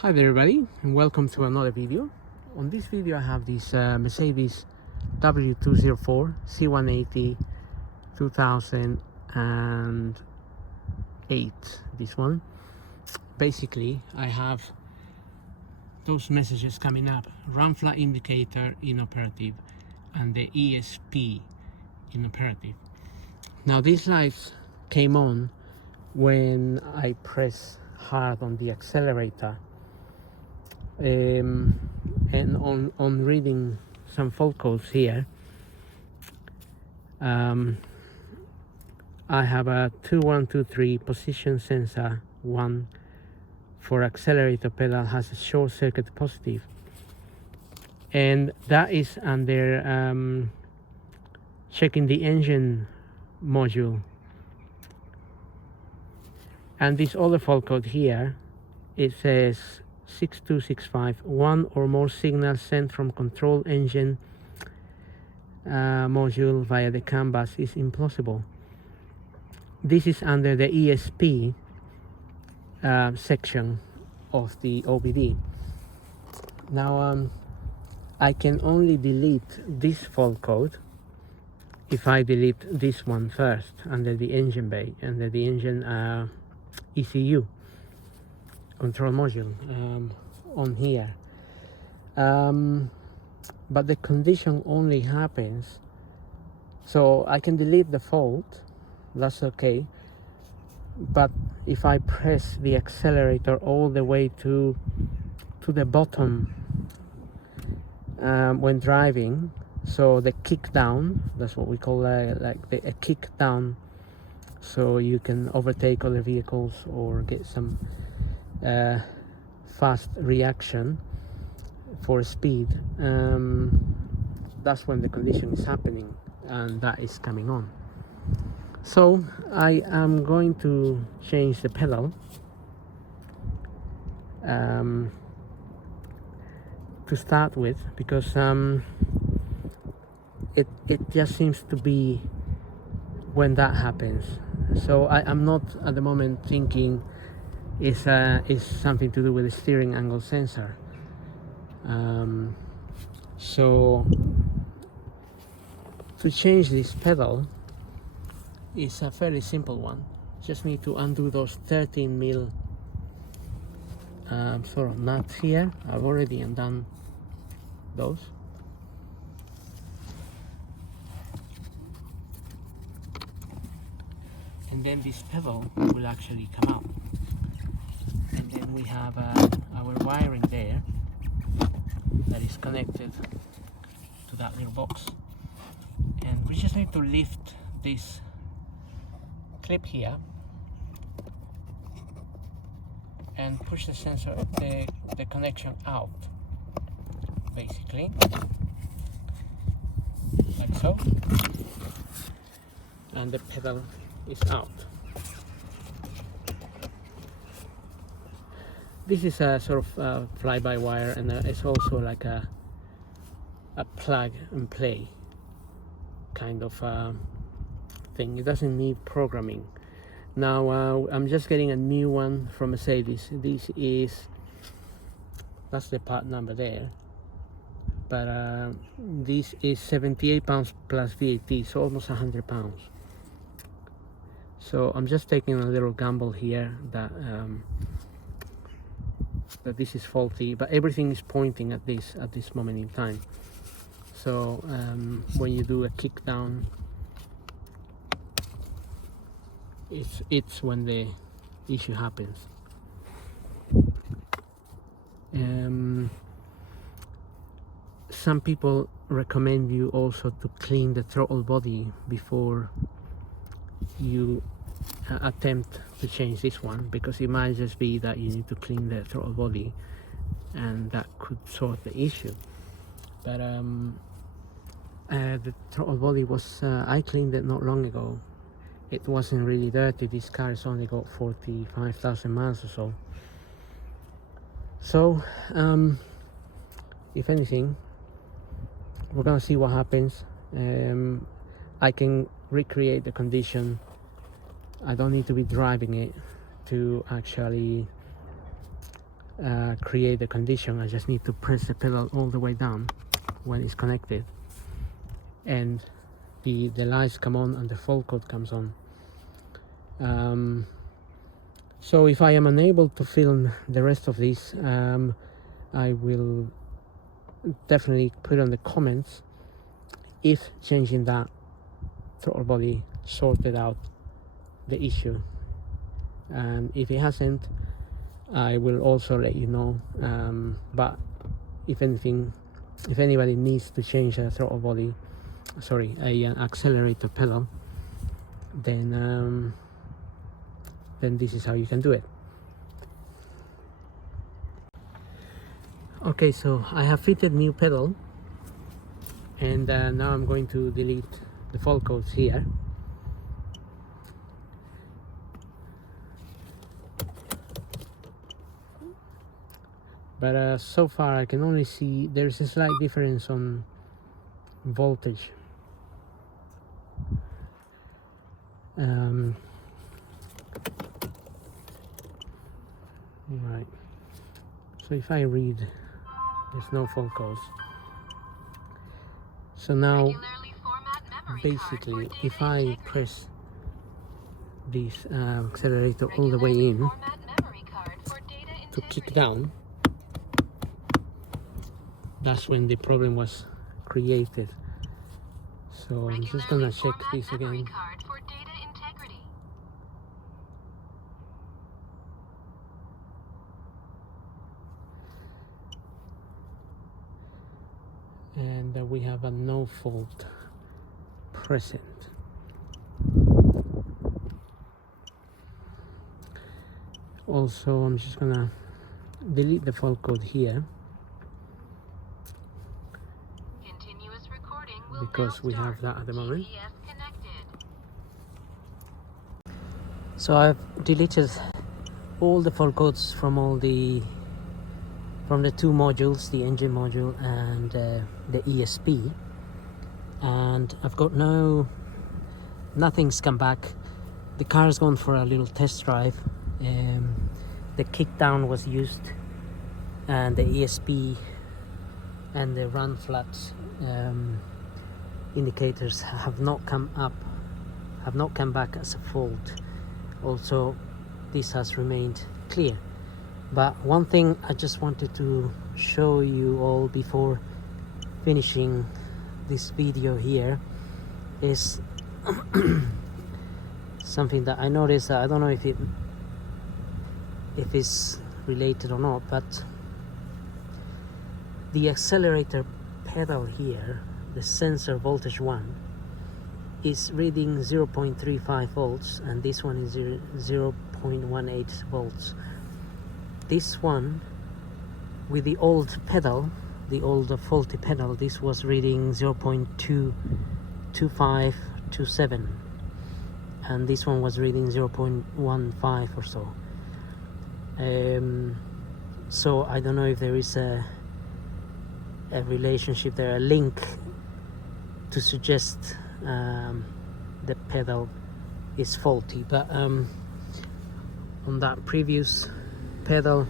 Hi there everybody, and welcome to another video. On this video I have this Mercedes W204 C180 2008. This one, basically I have those messages coming up: run flat indicator inoperative and the ESP Inoperative. Now these lights came on when I press hard on the accelerator. And on reading some fault codes here, I have a 2123 position sensor 1 for accelerator pedal has a short circuit positive, and that is under checking the engine module. And this other fault code here, it says 6265, one or more signals sent from control engine module via the CAN bus is implausible. This is under the ESP section of the OBD. Now I can only delete this fault code if I delete this one first under the engine bay, under the engine ECU control module on here, but the condition only happens, so I can delete the fault, that's okay, but if I press the accelerator all the way to the bottom when driving, so the kick down, that's what we call a kick down, so you can overtake other vehicles or get some fast reaction for speed, that's when the condition is happening and that is coming on. So I am going to change the pedal to start with, because it just seems to be when that happens. So I'm not at the moment thinking is something to do with the steering angle sensor. So to change this pedal is a fairly simple one. Just need to undo those 13mm sort of nuts here. I've already undone those. And then this pedal will actually come out. And then we have our wiring there that is connected to that little box, and we just need to lift this clip here and push the sensor, the connection out, basically like so, and the pedal is out. This is a sort of fly-by-wire, and it's also like a plug and play kind of thing. It doesn't need programming. Now I'm just getting a new one from Mercedes. That's the part number there, but this is 78 pounds plus VAT, so almost 100 pounds. So I'm just taking a little gamble here that this is faulty, but everything is pointing at this moment in time. So when you do a kick down, it's when the issue happens. Some people recommend you also to clean the throttle body before you attempt to change this one, because it might just be that you need to clean the throttle body and that could sort the issue. But the throttle body was I cleaned it not long ago. It wasn't really dirty. This car has only got 45,000 miles or so. So if anything, we're gonna see what happens. I can recreate the condition. I don't need to be driving it to actually create the condition. I just need to press the pedal all the way down when it's connected, and the lights come on and the fault code comes on. So if I am unable to film the rest of this, I will definitely put on the comments if changing that throttle body sorted out the issue, and if it hasn't, I will also let you know. But if anything, if anybody needs to change a throttle body, sorry, an accelerator pedal, then this is how you can do it. Okay, so I have fitted new pedal, and now I'm going to delete the fault codes here. But so far I can only see there's a slight difference on voltage. Right, so if I read, there's no fault codes. So now basically if I press this accelerator all the way in to kick down, that's when the problem was created. So I'm just gonna check this again. And we have a no fault present. Also, I'm just gonna delete the fault code here, because we have that at the moment. So I've deleted all the fault codes from the two modules, the engine module and the ESP, and I've got nothing's come back. The car's gone for a little test drive. The kickdown was used, and the ESP and the run flat indicators have not come back as a fault. Also, this has remained clear. But one thing I just wanted to show you all before finishing this video here is something that I noticed. I don't know if it's related or not, but the accelerator pedal here, the sensor voltage 1, is reading 0.35 volts, and this one is 0.18 volts. This one, with the old pedal, the old faulty pedal, this was reading 0.2527, and this one was reading 0.15 or so. So I don't know if there is a relationship there, a link to suggest the pedal is faulty. But on that previous pedal,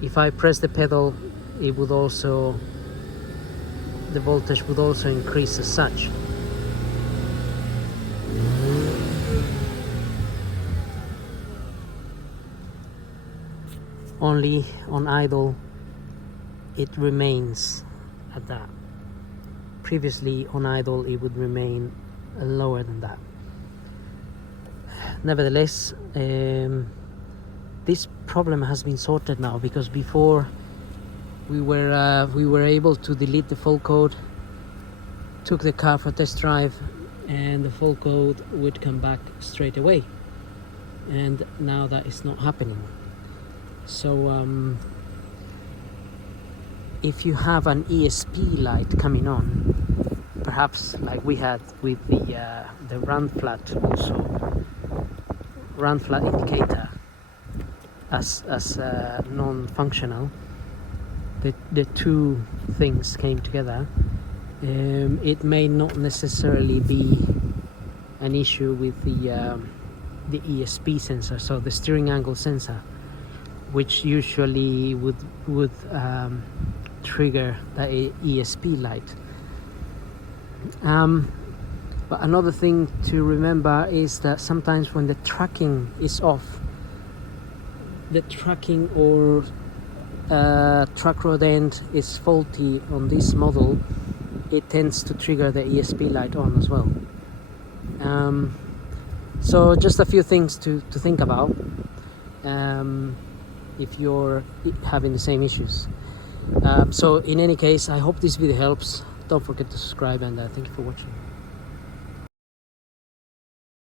if I press the pedal, it would also, the voltage would also increase as such. Only on idle it remains at that. Previously on idle it would remain lower than that. Nevertheless, this problem has been sorted now, because before we were able to delete the fault code, took the car for a test drive, and the fault code would come back straight away, and now that is not happening. So if you have an ESP light coming on, perhaps like we had with the run flat, also run flat indicator as non-functional, the two things came together. It may not necessarily be an issue with the ESP sensor, so the steering angle sensor, which usually would trigger the ESP light. But another thing to remember is that sometimes when the tracking is off, the tracking or track rod end is faulty on this model, it tends to trigger the ESP light on as well. So just a few things to think about if you're having the same issues. So in any case, I hope this video helps. Don't forget to subscribe, and thank you for watching.